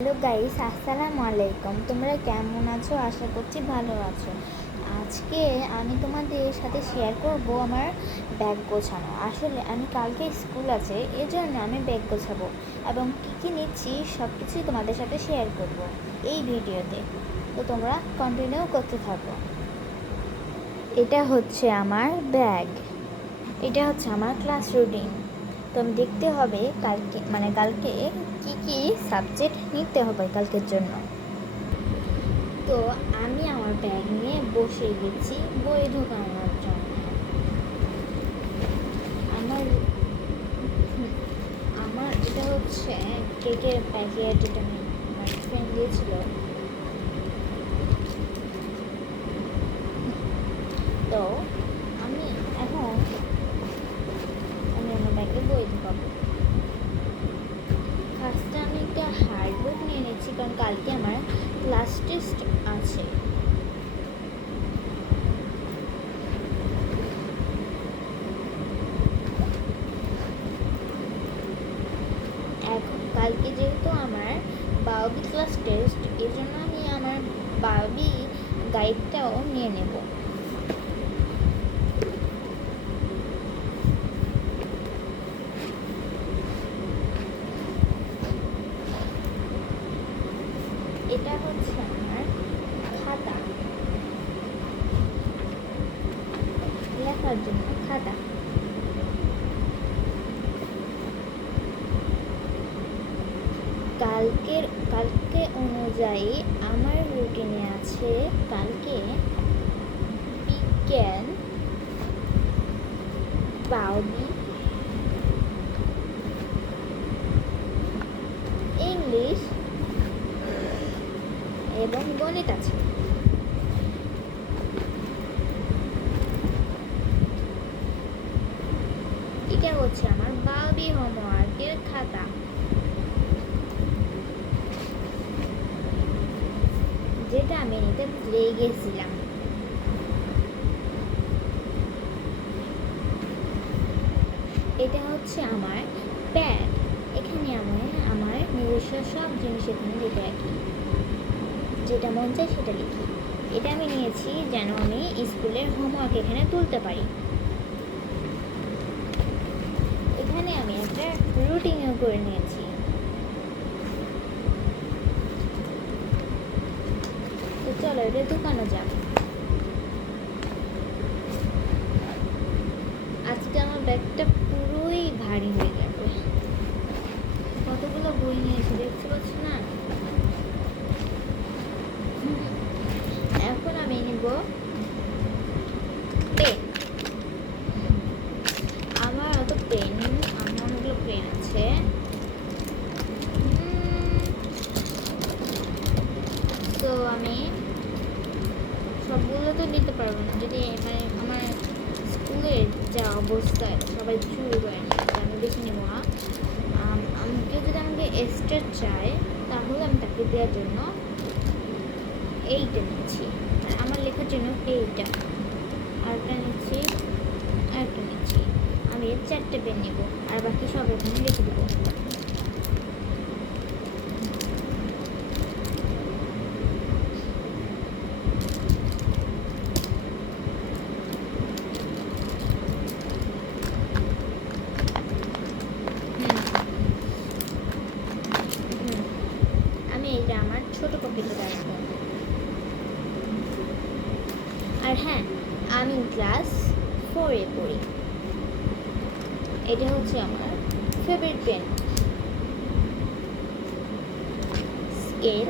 Hello guys, আসসালামু আলাইকুম। তোমরা কেমন আছো? আশা করছি ভালো আছো। আজকে আমি তোমাদের সাথে শেয়ার করব আমার ব্যাগ গোছানো। আসলে আমি কালকে স্কুল আছে, এজন্য আমি ব্যাগ গোছাবো এবং কী কী নিচ্ছি সব কিছুই তোমাদের সাথে শেয়ার করব এই ভিডিওতে। তো তোমরা কন্টিনিউ করতে থাকো। এটা হচ্ছে আমার ব্যাগ, এটা হচ্ছে আমার ক্লাস রুটিন। তো আমি দেখতে হবে কালকে কি কি সাবজেক্ট নিতে হবে কালকের জন্য। তো আমি আমার ব্যাগ নিয়ে বসে গেছি বই ঢোকানোর জন্য। আমার আমার এটা হচ্ছে কেকের প্যাকেট, যেটা আমার ফ্রেন্ড দিয়েছিল। তো আমি এখন আমার ব্যাগে বই ঢোকাবো। ফার্স্টে আমি একটা হার্ডবোর্ড নিয়ে নিচ্ছি, কারণ কালকে আমার ক্লাস টেস্ট আছে। এখন কালকে যেহেতু আমার বায়োবি ক্লাস টেস্ট, এই জন্য আমি আমার বায়োবি গাইডটাও নিয়ে নেব। এটা হচ্ছে আমার খাতা, লেখার জন্য খাতা। কালকে অনুযায়ী আমার রুটিনে আছে কালকে বিজ্ঞান, বায়োবি, ইংলিশ এবং গণিত আছে। এটা হচ্ছে আমার বায়োবি হোমওয়ার্কের খাতা, যেটা আমি নিতে ভুলে গেছিলাম। এটা হচ্ছে আমার প্যাড, এখানে আমি আমার নিজস্ব সব জিনিস এখানে লিখে রাখি, যেটা মন চায় সেটা লিখি। এটা আমি নিয়েছি যেন আমি স্কুলের হোমওয়ার্ক এখানে তুলতে পারি। এখানে আমি একটা রুটিনও করে নিয়েছি। তো চলো এটা ঢুকানো যাক। আজকে আমার ব্যাগটা পুরোই ভারী হয়ে যাবে। কতগুলো বই নিয়েছি দেখতে পাচ্ছ না? এখন আমি নিব পেন। আমার অনেকগুলো পেন আছে। তো আমি সবগুলো তো নিতে পারবো না, যদি আমার স্কুলের যা অবস্থায় সবাই চুরি করে নেয়, আমি বেশি নেবো না। কেউ যদি আমাকে এক্সট্রা চায় তাহলে আমি তাকে দেওয়ার জন্য এইটা নিচ্ছি, আর আমার লেখার জন্য এইটা, আরেকটা নিচ্ছি, আমি 4টে পেন নেব, আর বাকি সব এখানে রেখে দেবো। আমি এইটা আমার ছোট পকেটে রাখবো। আর হ্যাঁ, আমি ক্লাস 4-এ পড়ি। এটা হচ্ছে আমার ফেভারিট পেন, স্কেল,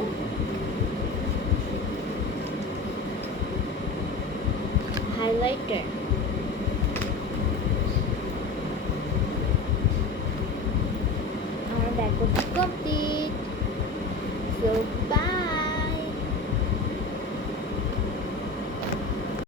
হাইলাইটার, আমার ব্যাগ কমপ্লিট। So bye.